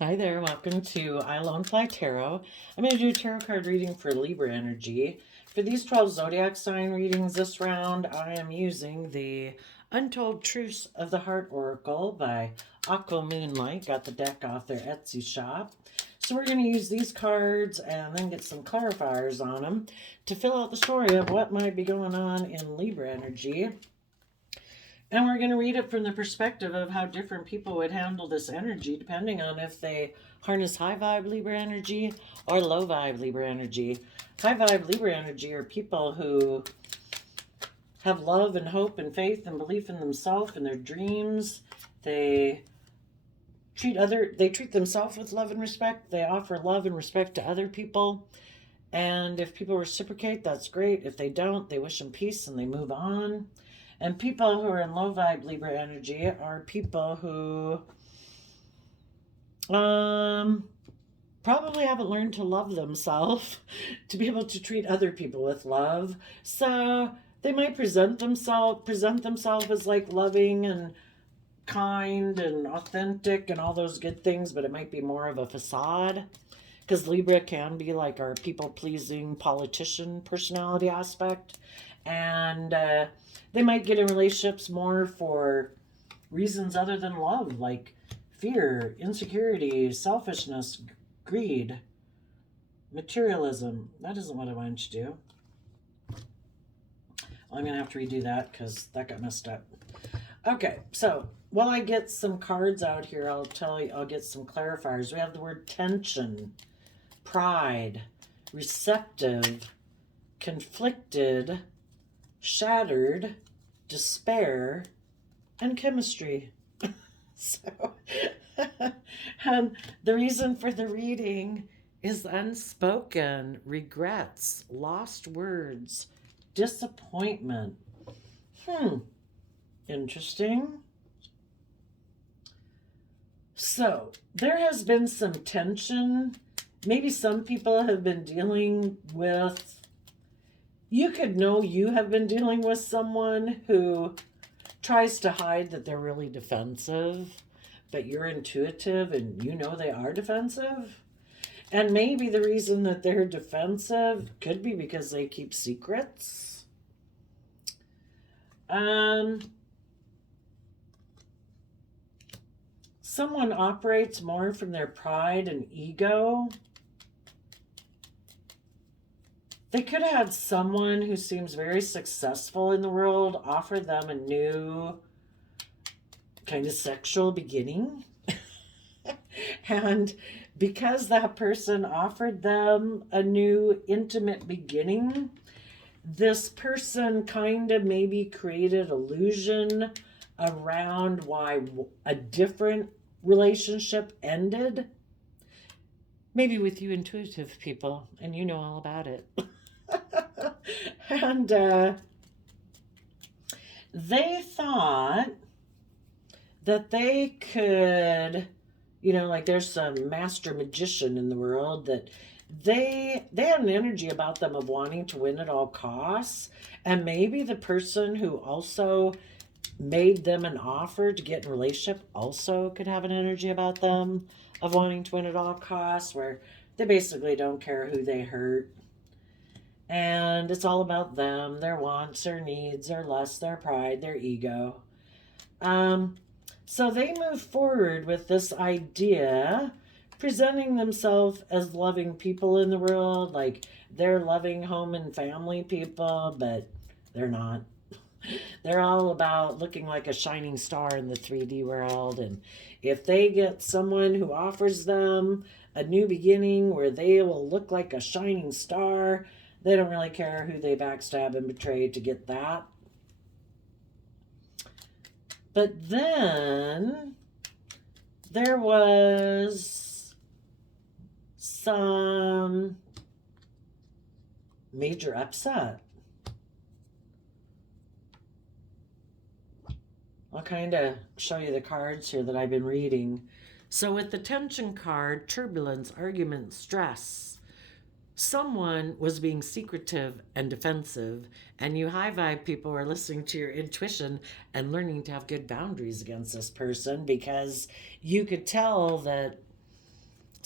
Hi there, welcome to I Alone Fly Tarot. I'm going to do a tarot card reading for Libra energy. For these 12 zodiac sign readings this round, I am using the Untold Truths of the Heart Oracle by Aqua Moonlight. Got the deck off their Etsy shop. So we're going to use these cards and then get some clarifiers on them to fill out the story of what might be going on in Libra energy. And we're going to read it from the perspective of how different people would handle this energy, depending on if they harness high vibe Libra energy or low vibe Libra energy. High vibe Libra energy are people who have love and hope and faith and belief in themselves and their dreams. They treat themselves with love and respect. They offer love and respect to other people. And if people reciprocate, that's great. If they don't, they wish them peace and they move on. And people who are in low vibe Libra energy are people who probably haven't learned to love themselves to be able to treat other people with love. So they might present themselves as like loving and kind and authentic and all those good things, but it might be more of a facade. Because Libra can be like our people-pleasing politician personality aspect. And they might get in relationships more for reasons other than love, like fear, insecurity, selfishness, greed, materialism. That isn't what I wanted to do. Well, I'm going to have to redo that because that got messed up. Okay, so while I get some cards out here, I'll get some clarifiers. We have the word tension, pride, receptive, conflicted, shattered, despair, and chemistry. So, and the reason for the reading is unspoken regrets, lost words, disappointment. Interesting. So, there has been some tension. Maybe some people have been dealing with, you could know you have been dealing with someone who tries to hide that they're really defensive, but you're intuitive and you know they are defensive. And maybe the reason that they're defensive could be because they keep secrets. Someone operates more from their pride and ego. They could have had someone who seems very successful in the world offer them a new kind of sexual beginning. And because that person offered them a new intimate beginning, this person kind of maybe created illusion around why a different relationship ended. Maybe with you intuitive people, and you know all about it. And they thought that they could, like there's some master magician in the world that they had an energy about them of wanting to win at all costs. And maybe the person who also made them an offer to get in a relationship also could have an energy about them of wanting to win at all costs, where they basically don't care who they hurt. And it's all about them, their wants, their needs, their lust, their pride, their ego. So they move forward with this idea, presenting themselves as loving people in the world, like they're loving home and family people, but they're not. They're all about looking like a shining star in the 3D world. And if they get someone who offers them a new beginning where they will look like a shining star, they don't really care who they backstab and betray to get that. But then there was some major upset. I'll kind of show you the cards here that I've been reading. So with the tension card, turbulence, argument, stress, someone was being secretive and defensive, and you high vibe people are listening to your intuition and learning to have good boundaries against this person, because you could tell that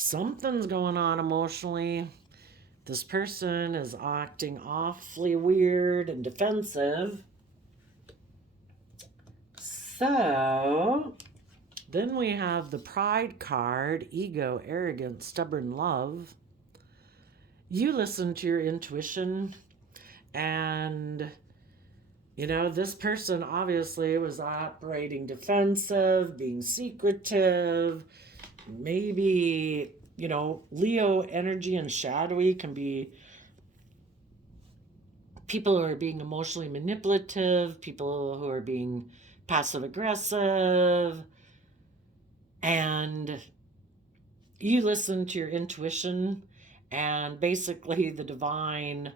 Something's going on emotionally. This person is acting awfully weird and defensive. So, then we have the Pride card, ego, arrogance, stubborn love. You listen to your intuition, and this person obviously was operating defensive, being secretive. Maybe, Leo energy and shadowy can be people who are being emotionally manipulative, people who are being passive aggressive, and you listen to your intuition, and basically the divine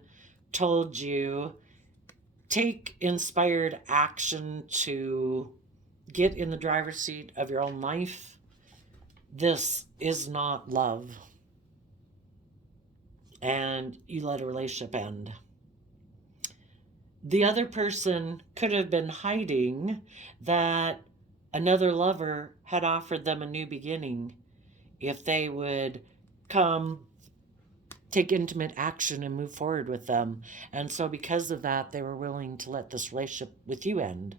told you take inspired action to get in the driver's seat of your own life. This is not love. And you let a relationship end. The other person could have been hiding that another lover had offered them a new beginning if they would come take intimate action and move forward with them. And so because of that, they were willing to let this relationship with you end.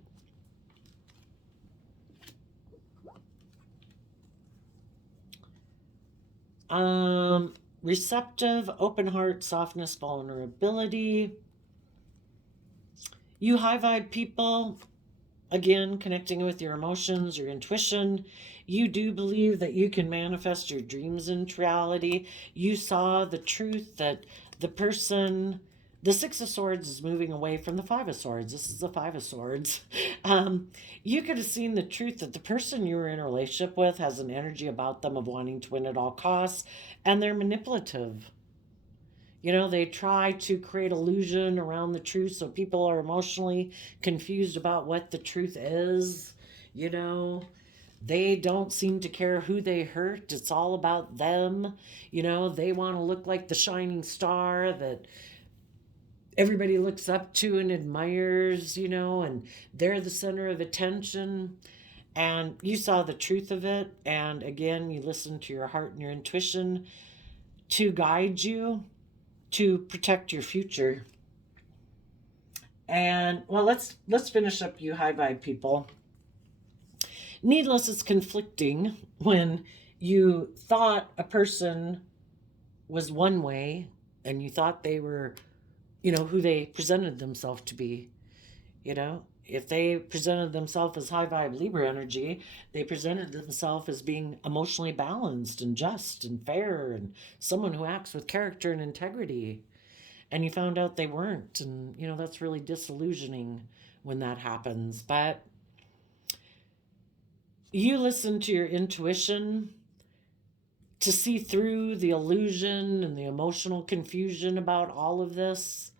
Receptive, open heart, softness, vulnerability. You high vibe people, again, connecting with your emotions, your intuition. You do believe that you can manifest your dreams into reality. You saw the truth that the Six of Swords is moving away from the Five of Swords. This is the Five of Swords. You could have seen the truth that the person you were in a relationship with has an energy about them of wanting to win at all costs, and they're manipulative. They try to create illusion around the truth so people are emotionally confused about what the truth is. They don't seem to care who they hurt. It's all about them. They want to look like the shining star that everybody looks up to and admires, and they're the center of attention. And you saw the truth of it. And again, you listened to your heart and your intuition to guide you to protect your future. And well, let's finish up, you high vibe people. Needless is conflicting when you thought a person was one way and you thought they were, who they presented themselves to be. If they presented themselves as high vibe Libra energy, they presented themselves as being emotionally balanced and just and fair and someone who acts with character and integrity. And you found out they weren't. And, that's really disillusioning when that happens. But you listen to your intuition to see through the illusion and the emotional confusion about all of this,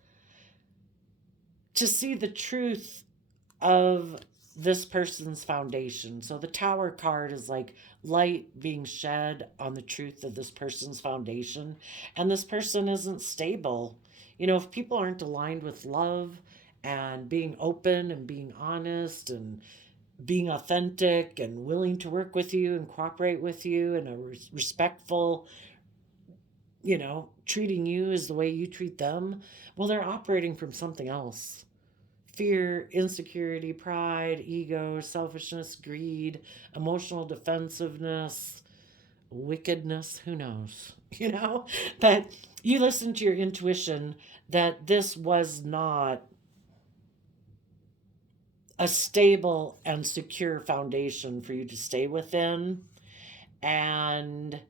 to see the truth of this person's foundation. So the Tower card is like light being shed on the truth of this person's foundation. And this person isn't stable. If people aren't aligned with love and being open and being honest and being authentic and willing to work with you and cooperate with you in a respectful, treating you as the way you treat them, well, they're operating from something else. Fear, insecurity, pride, ego, selfishness, greed, emotional defensiveness, wickedness, who knows, But you listen to your intuition that this was not a stable and secure foundation for you to stay within. And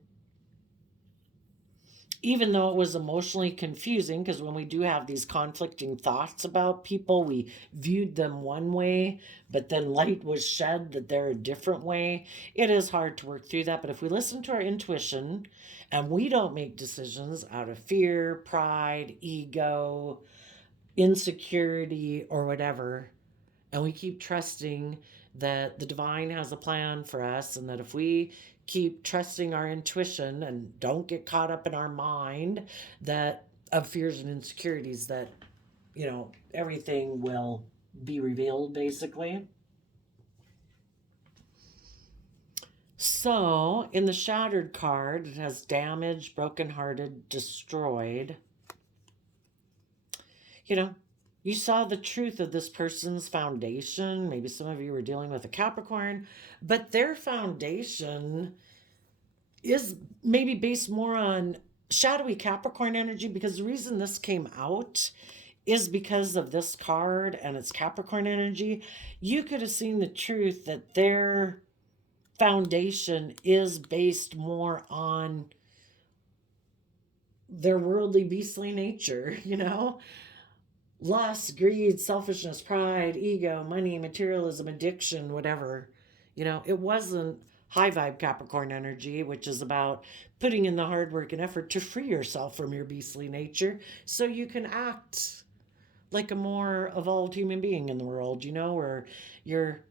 even though it was emotionally confusing, because when we do have these conflicting thoughts about people, we viewed them one way, but then light was shed that they're a different way. It is hard to work through that. But if we listen to our intuition and we don't make decisions out of fear, pride, ego, insecurity, or whatever, and we keep trusting that the divine has a plan for us, and that if we keep trusting our intuition and don't get caught up in our mind that of fears and insecurities, that everything will be revealed, basically. So, in the Shattered card, it has damaged, brokenhearted, destroyed. You know, you saw the truth of this person's foundation. Maybe some of you were dealing with a Capricorn, but their foundation is maybe based more on shadowy Capricorn energy, because the reason this came out is because of this card and its Capricorn energy. You could have seen the truth that their foundation is based more on their worldly, beastly nature, lust, greed, selfishness, pride, ego, money, materialism, addiction, whatever. It wasn't high vibe Capricorn energy, which is about putting in the hard work and effort to free yourself from your beastly nature so you can act like a more evolved human being in the world, where you're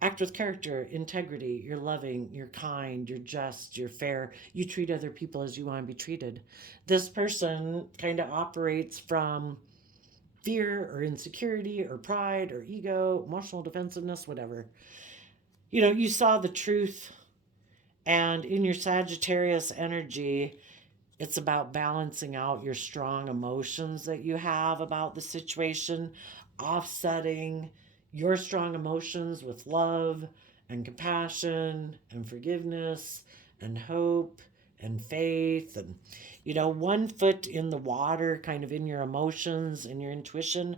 act with character, integrity, you're loving, you're kind, you're just, you're fair, you treat other people as you want to be treated. This person kind of operates from fear or insecurity or pride or ego, emotional defensiveness, whatever. You saw the truth, and in your Sagittarius energy, it's about balancing out your strong emotions that you have about the situation, offsetting your strong emotions with love and compassion and forgiveness and hope and faith, and one foot in the water, kind of in your emotions and your intuition,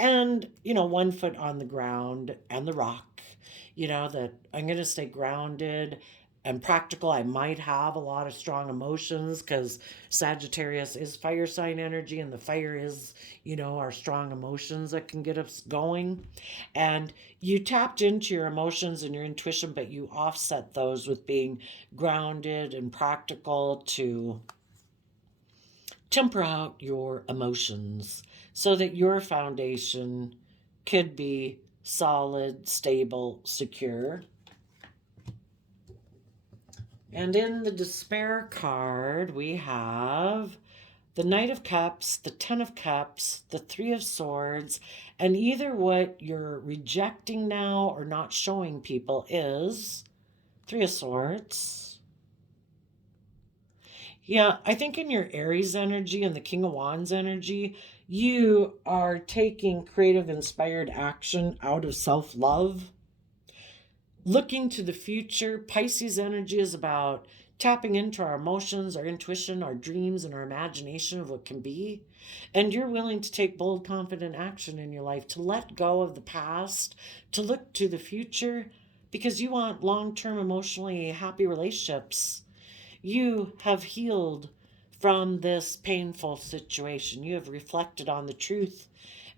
and one foot on the ground and the rock, that I'm going to stay grounded and practical. I might have a lot of strong emotions because Sagittarius is fire sign energy, and the fire is, our strong emotions that can get us going. And you tapped into your emotions and your intuition, but you offset those with being grounded and practical to temper out your emotions so that your foundation could be solid, stable, secure. And in the Despair card, we have the Knight of Cups, the Ten of Cups, the Three of Swords, and either what you're rejecting now or not showing people is Three of Swords. Yeah, I think in your Aries energy and the King of Wands energy, you are taking creative, inspired action out of self-love. Looking to the future, Pisces energy is about tapping into our emotions, our intuition, our dreams, and our imagination of what can be. And you're willing to take bold, confident action in your life, to let go of the past, to look to the future, because you want long-term, emotionally happy relationships. You have healed from this painful situation. You have reflected on the truth,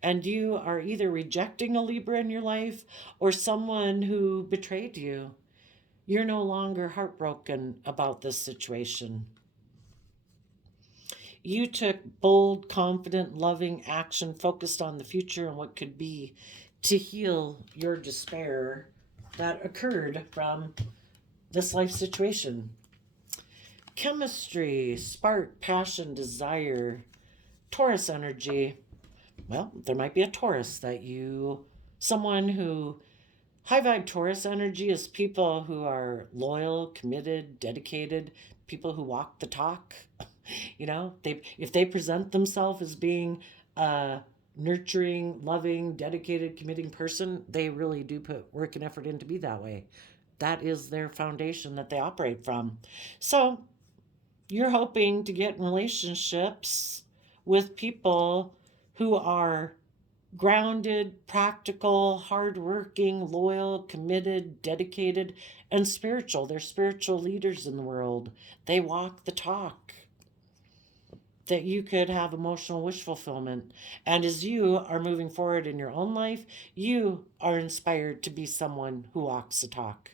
and you are either rejecting a Libra in your life or someone who betrayed you. You're no longer heartbroken about this situation. You took bold, confident, loving action focused on the future and what could be to heal your despair that occurred from this life situation. Chemistry, spark, passion, desire, Taurus energy. Well, there might be a Taurus that someone who, high vibe Taurus energy is people who are loyal, committed, dedicated, people who walk the talk. If they present themselves as being a nurturing, loving, dedicated, committing person, they really do put work and effort in to be that way. That is their foundation that they operate from. So you're hoping to get in relationships with people who are grounded, practical, hardworking, loyal, committed, dedicated, and spiritual. They're spiritual leaders in the world. They walk the talk. That you could have emotional wish fulfillment. And as you are moving forward in your own life, you are inspired to be someone who walks the talk.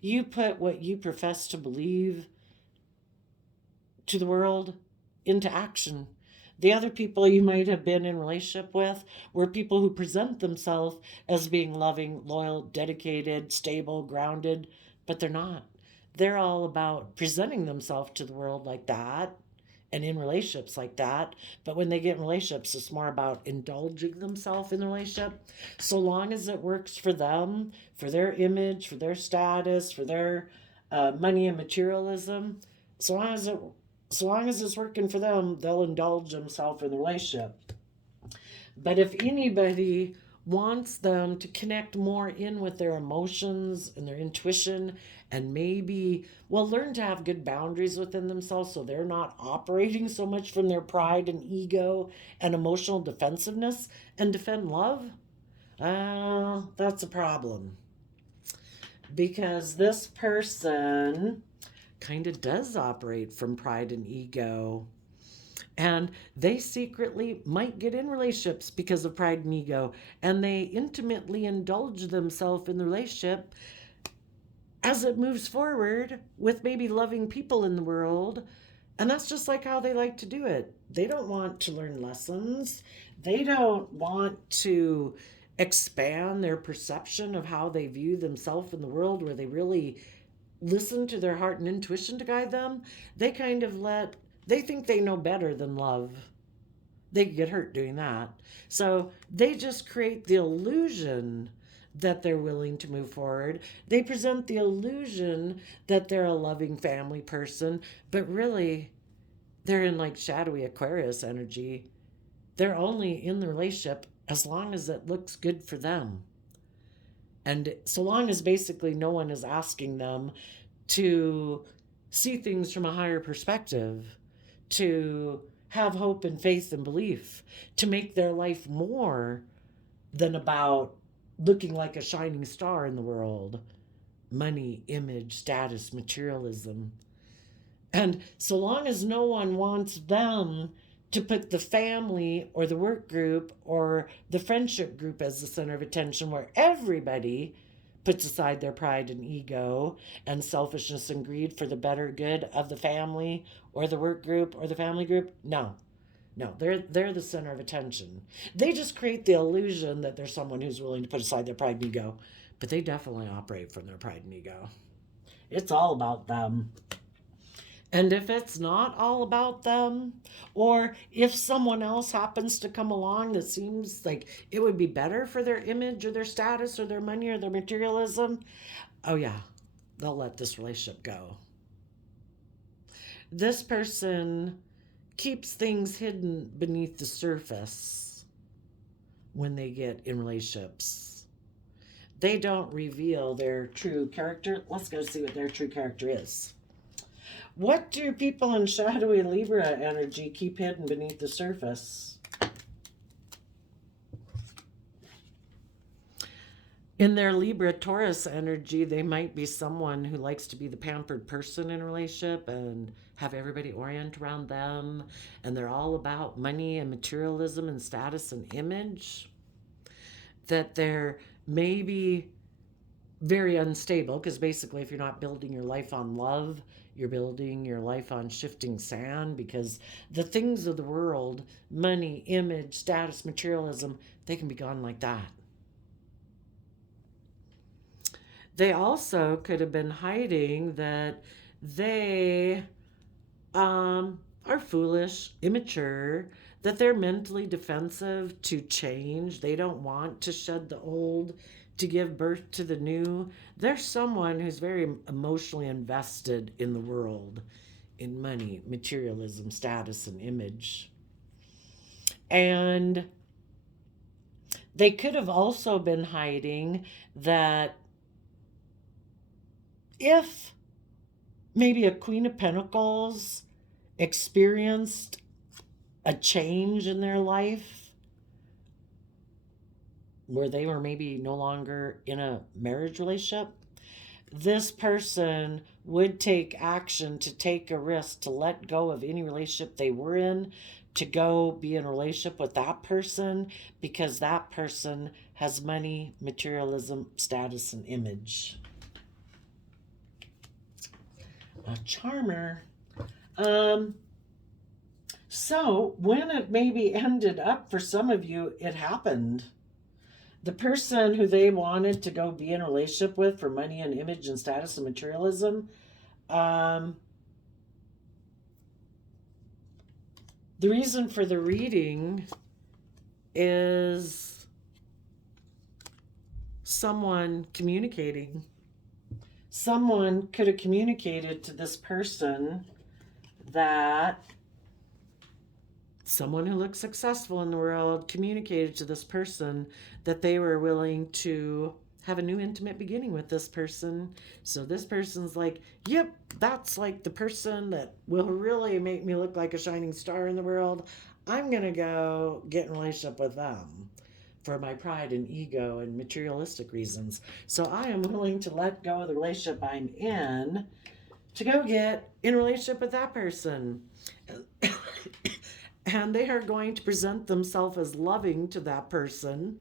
You put what you profess to believe to the world into action. The other people you might have been in relationship with were people who present themselves as being loving, loyal, dedicated, stable, grounded, but they're not. They're all about presenting themselves to the world like that and in relationships like that. But when they get in relationships, it's more about indulging themselves in the relationship. So long as it works for them, for their image, for their status, for their money and materialism. So long as it, so long as it's working for them, they'll indulge themselves in the relationship. But if anybody wants them to connect more in with their emotions and their intuition, and maybe, well, learn to have good boundaries within themselves so they're not operating so much from their pride and ego and emotional defensiveness and defend love, that's a problem. Because this person kind of does operate from pride and ego. And they secretly might get in relationships because of pride and ego. And they intimately indulge themselves in the relationship as it moves forward with maybe loving people in the world. And that's just like how they like to do it. They don't want to learn lessons. They don't want to expand their perception of how they view themselves in the world, where they really listen to their heart and intuition to guide them. They think they know better than love. They could get hurt doing that. So they just create the illusion that they're willing to move forward. They present the illusion that they're a loving family person, but really they're in like shadowy Aquarius energy. They're only in the relationship as long as it looks good for them. And so long as basically no one is asking them to see things from a higher perspective, to have hope and faith and belief, to make their life more than about looking like a shining star in the world. Money, image, status, materialism. And so long as no one wants them to put the family or the work group or the friendship group as the center of attention, where everybody puts aside their pride and ego and selfishness and greed for the better good of the family or the work group or the family group, no. No, they're the center of attention. They just create the illusion that there's someone who's willing to put aside their pride and ego, but they definitely operate from their pride and ego. It's all about them. And if it's not all about them, or if someone else happens to come along that seems like it would be better for their image or their status or their money or their materialism, oh yeah, they'll let this relationship go. This person keeps things hidden beneath the surface when they get in relationships. They don't reveal their true character. Let's go see what their true character is. What do people in shadowy Libra energy keep hidden beneath the surface? In their Libra-Taurus energy, they might be someone who likes to be the pampered person in a relationship and have everybody orient around them. And they're all about money and materialism and status and image. That they're maybe very unstable, because basically if you're not building your life on love, you're building your life on shifting sand, because the things of the world, money, image, status, materialism, they can be gone like that. They also could have been hiding that they are foolish, immature, that they're mentally defensive to change. They don't want to shed the old to give birth to the new. They're someone who's very emotionally invested in the world, in money, materialism, status, and image. And they could have also been hiding that if maybe a Queen of Pentacles experienced a change in their life where they were maybe no longer in a marriage relationship, this person would take action to take a risk to let go of any relationship they were in, to go be in a relationship with that person, because that person has money, materialism, status, and image. A charmer. So when it maybe ended up for some of you, it happened. The person who they wanted to go be in a relationship with for money and image and status and materialism, the reason for the reading is someone communicating, someone could have communicated to this person that someone who looks successful in the world communicated to this person that they were willing to have a new intimate beginning with this person. So this person's like, yep, that's like the person that will really make me look like a shining star in the world. I'm going to go get in a relationship with them for my pride and ego and materialistic reasons. So I am willing to let go of the relationship I'm in to go get in a relationship with that person. And they are going to present themselves as loving to that person,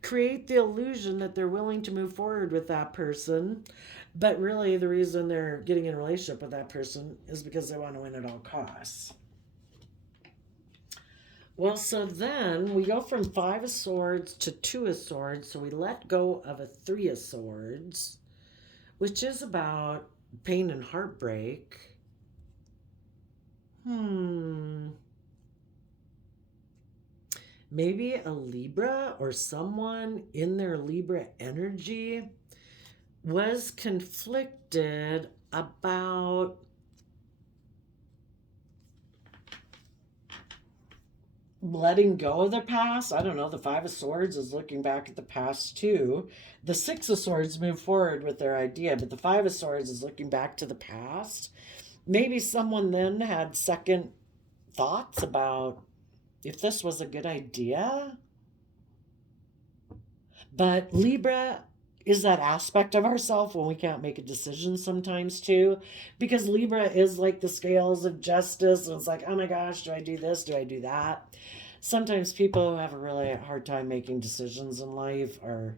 create the illusion that they're willing to move forward with that person. But really, the reason they're getting in a relationship with that person is because they want to win at all costs. Well, so then we go from 5 of Swords to 2 of Swords. So we let go of a 3 of Swords, which is about pain and heartbreak. Maybe a Libra or someone in their Libra energy was conflicted about letting go of their past. I don't know. The 5 of Swords is looking back at the past too. The 6 of Swords move forward with their idea, but the 5 of Swords is looking back to the past. Maybe someone then had second thoughts about if this was a good idea. But Libra is that aspect of ourselves when we can't make a decision sometimes too, because Libra is like the scales of justice, and it's like, oh my gosh, do I do this, do I do that? Sometimes people who have a really hard time making decisions in life are,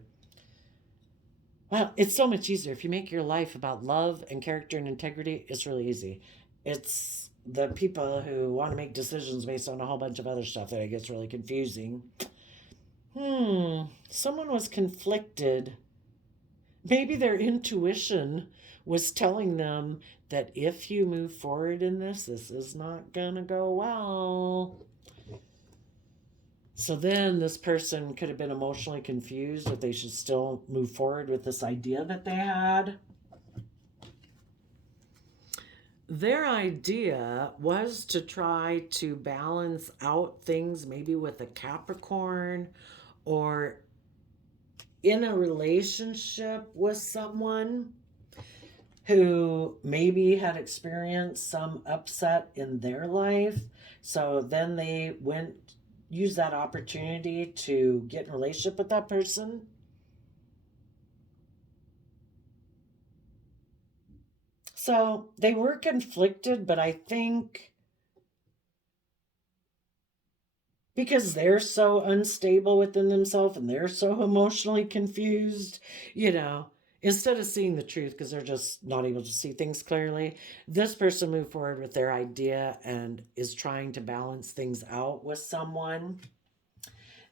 well, it's so much easier if you make your life about love and character and integrity. It's really easy. It's the people who want to make decisions based on a whole bunch of other stuff that it gets really confusing. Someone was conflicted. Maybe their intuition was telling them that if you move forward in this is not gonna go well. So then this person could have been emotionally confused if they should still move forward with this idea that they had. Their idea was to try to balance out things maybe with a Capricorn, or in a relationship with someone who maybe had experienced some upset in their life. So then they use that opportunity to get in a relationship with that person. So they were conflicted, but I think because they're so unstable within themselves and they're so emotionally confused, instead of seeing the truth because they're just not able to see things clearly, this person moved forward with their idea and is trying to balance things out with someone.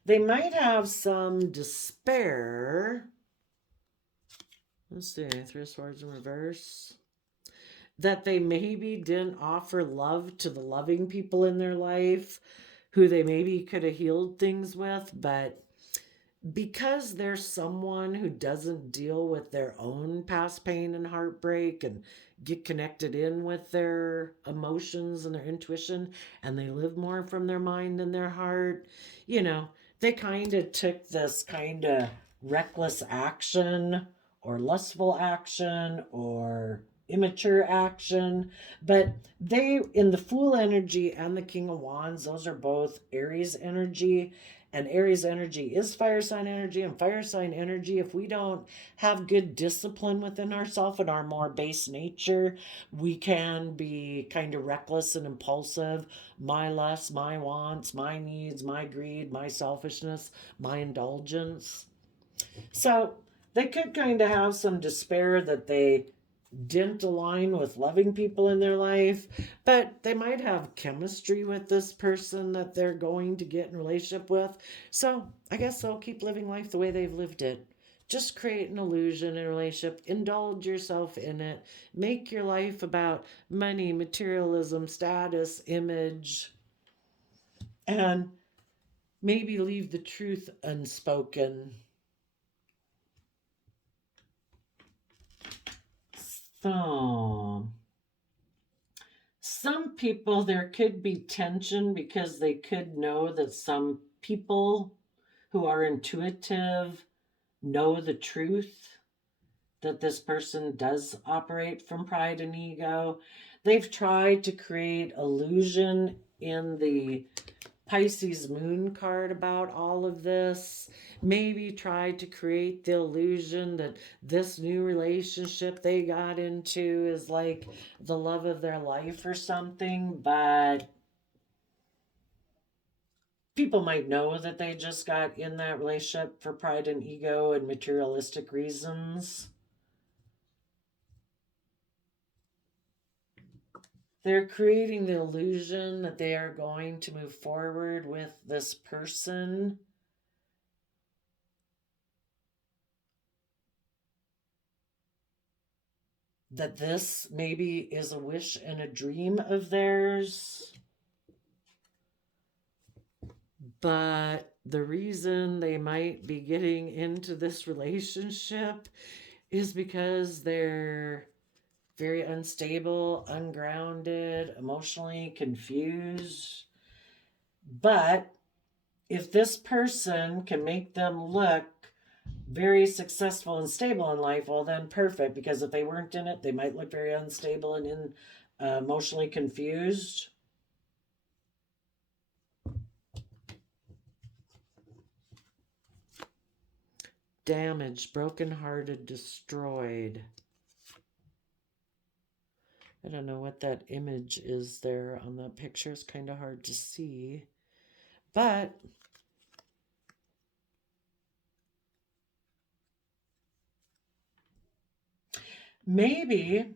They might have some despair. Let's see, 3 of Swords in reverse. That they maybe didn't offer love to the loving people in their life who they maybe could have healed things with, but because there's someone who doesn't deal with their own past pain and heartbreak and get connected in with their emotions and their intuition, and they live more from their mind than their heart, they kind of took this kind of reckless action or lustful action or immature action. But they, in the Fool energy and the King of Wands, those are both Aries energy, and Aries energy is fire sign energy. And fire sign energy, if we don't have good discipline within ourselves and our more base nature, we can be kind of reckless and impulsive. My lusts, my wants, my needs, my greed, my selfishness, my indulgence. So they could kind of have some despair that they didn't align with loving people in their life, but they might have chemistry with this person that they're going to get in a relationship with. So I guess they'll keep living life the way they've lived it. Just create an illusion in a relationship, indulge yourself in it, make your life about money, materialism, status, image, and maybe leave the truth unspoken. So, some people, there could be tension because they could know that some people who are intuitive know the truth that this person does operate from pride and ego. They've tried to create illusion in the Pisces moon card about all of this. Maybe tried to create the illusion that this new relationship they got into is like the love of their life or something, but people might know that they just got in that relationship for pride and ego and materialistic reasons. They're creating the illusion that they are going to move forward with this person. That this maybe is a wish and a dream of theirs. But the reason they might be getting into this relationship is because they're very unstable, ungrounded, emotionally confused. But if this person can make them look very successful and stable in life, well, then perfect. Because if they weren't in it, they might look very unstable and emotionally confused. Damaged, brokenhearted, destroyed. I don't know what that image is there on that picture. It's kind of hard to see. But maybe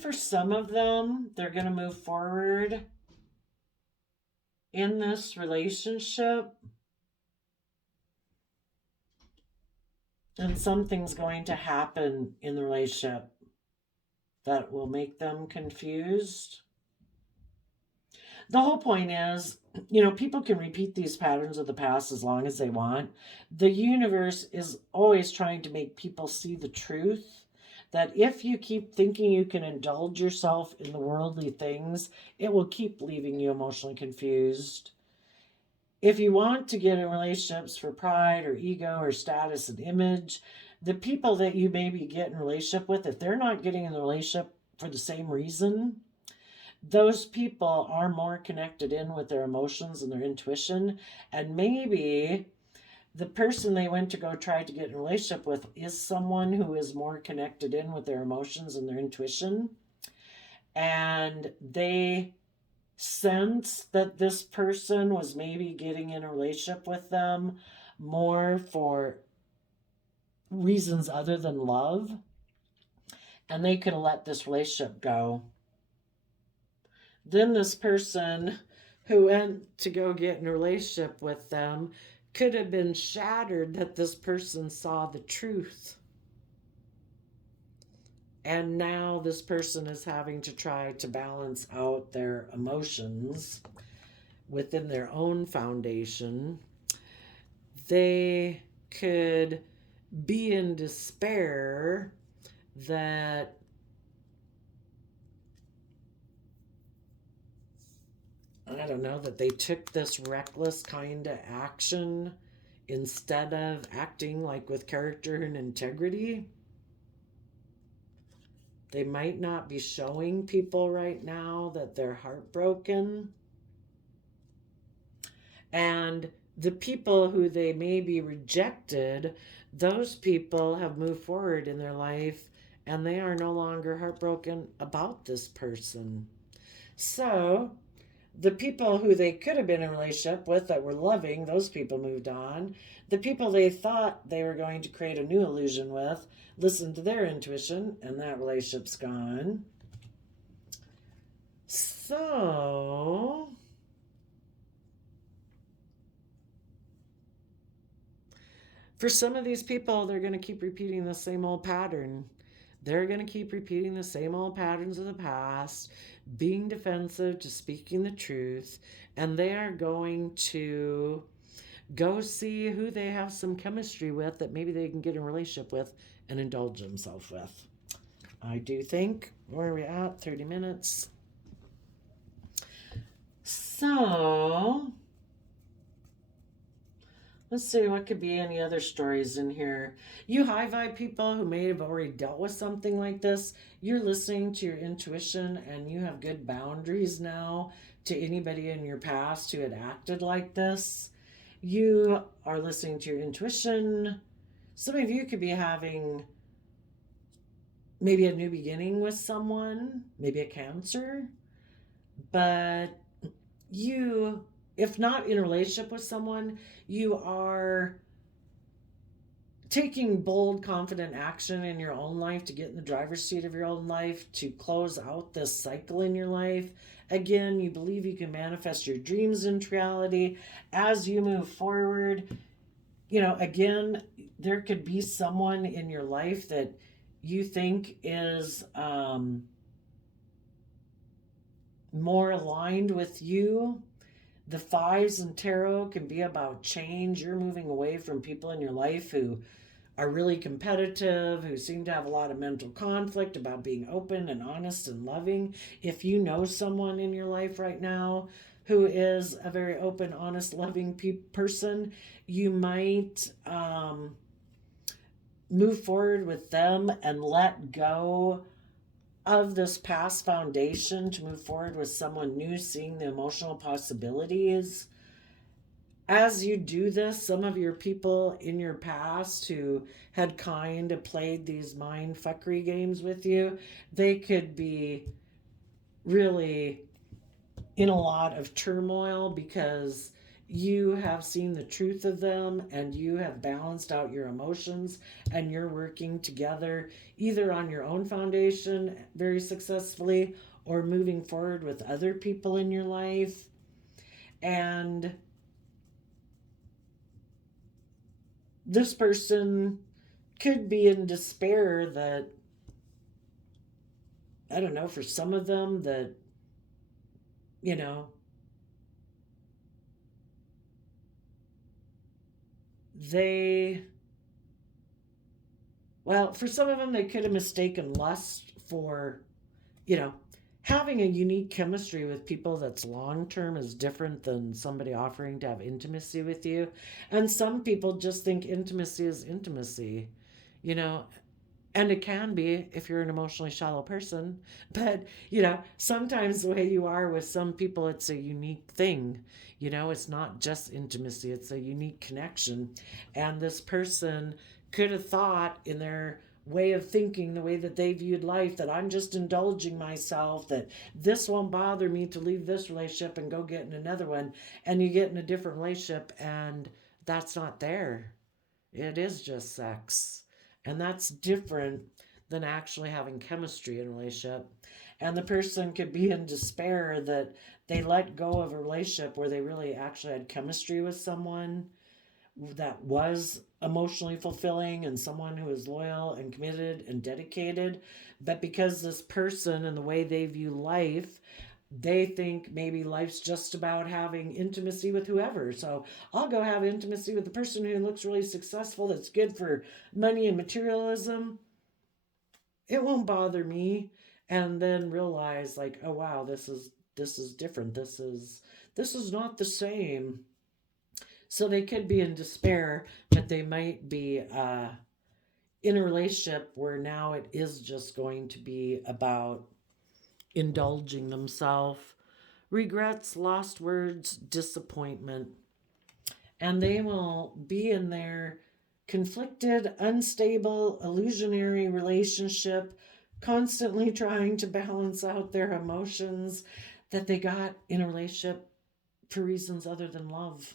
for some of them, they're going to move forward in this relationship. And something's going to happen in the relationship that will make them confused. The whole point is, people can repeat these patterns of the past as long as they want. The universe is always trying to make people see the truth that if you keep thinking you can indulge yourself in the worldly things, it will keep leaving you emotionally confused. If you want to get in relationships for pride or ego or status and image, the people that you maybe get in a relationship with, if they're not getting in the relationship for the same reason, those people are more connected in with their emotions and their intuition. And maybe the person they went to go try to get in a relationship with is someone who is more connected in with their emotions and their intuition. And they sense that this person was maybe getting in a relationship with them more for reasons other than love. And they could have let this relationship go. Then this person who went to go get in a relationship with them could have been shattered that this person saw the truth. And now this person is having to try to balance out their emotions within their own foundation. They could be in despair that I don't know, that they took this reckless kind of action instead of acting like with character and integrity. They might not be showing people right now that they're heartbroken. And the people who they maybe rejected, those people have moved forward in their life and they are no longer heartbroken about this person. So the people who they could have been in a relationship with that were loving, those people moved on. The people they thought they were going to create a new illusion with listened to their intuition, and that relationship's gone. So for some of these people, they're going to keep repeating the same old pattern. They're going to keep repeating the same old patterns of the past, being defensive to speaking the truth, and they are going to go see who they have some chemistry with that maybe they can get in a relationship with and indulge themselves with. I do think, where are we at? 30 minutes. So, let's see, what could be any other stories in here? You high vibe people who may have already dealt with something like this, you're listening to your intuition and you have good boundaries now to anybody in your past who had acted like this. You are listening to your intuition. Some of you could be having maybe a new beginning with someone, maybe a Cancer, but you, if not in a relationship with someone, you are taking bold, confident action in your own life to get in the driver's seat of your own life, to close out this cycle in your life. Again, you believe you can manifest your dreams into reality as you move forward. You know, again, there could be someone in your life that you think is more aligned with you. The fives in tarot can be about change. You're moving away from people in your life who are really competitive, who seem to have a lot of mental conflict about being open and honest and loving. If you know someone in your life right now who is a very open, honest, loving person, you might move forward with them and let go of this past foundation to move forward with someone new, seeing the emotional possibilities. As you do this, some of your people in your past who had kind of played these mind fuckery games with you, they could be really in a lot of turmoil because you have seen the truth of them and you have balanced out your emotions and you're working together either on your own foundation very successfully or moving forward with other people in your life. And this person could be in despair that, I don't know, for some of them, that, you know, they, well, for some of them, they could have mistaken lust for, you know, having a unique chemistry with people that's long term is different than somebody offering to have intimacy with you. And some people just think intimacy is intimacy, you know, and it can be if you're an emotionally shallow person. But, you know, sometimes the way you are with some people, it's a unique thing. You know, it's not just intimacy, it's a unique connection. And this person could have thought in their way of thinking, the way that they viewed life, that I'm just indulging myself, that this won't bother me to leave this relationship and go get in another one. And you get in a different relationship and that's not there. It is just sex. And that's different than actually having chemistry in a relationship. And the person could be in despair that they let go of a relationship where they really actually had chemistry with someone that was emotionally fulfilling and someone who is loyal and committed and dedicated. But because this person and the way they view life, they think maybe life's just about having intimacy with whoever. So I'll go have intimacy with the person who looks really successful, that's good for money and materialism. It won't bother me. And then realize like, oh wow, this is different. This is not the same. So they could be in despair, but they might be in a relationship where now it is just going to be about indulging themselves. Regrets, lost words, disappointment. And they will be in their conflicted, unstable, illusionary relationship, constantly trying to balance out their emotions that they got in a relationship for reasons other than love.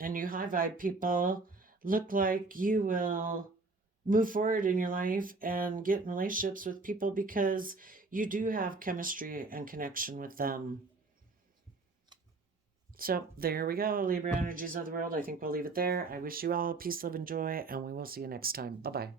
And you high vibe people look like you will move forward in your life and get in relationships with people because you do have chemistry and connection with them. So there we go, Libra energies of the world. I think we'll leave it there. I wish you all peace, love, and joy, and we will see you next time. Bye bye.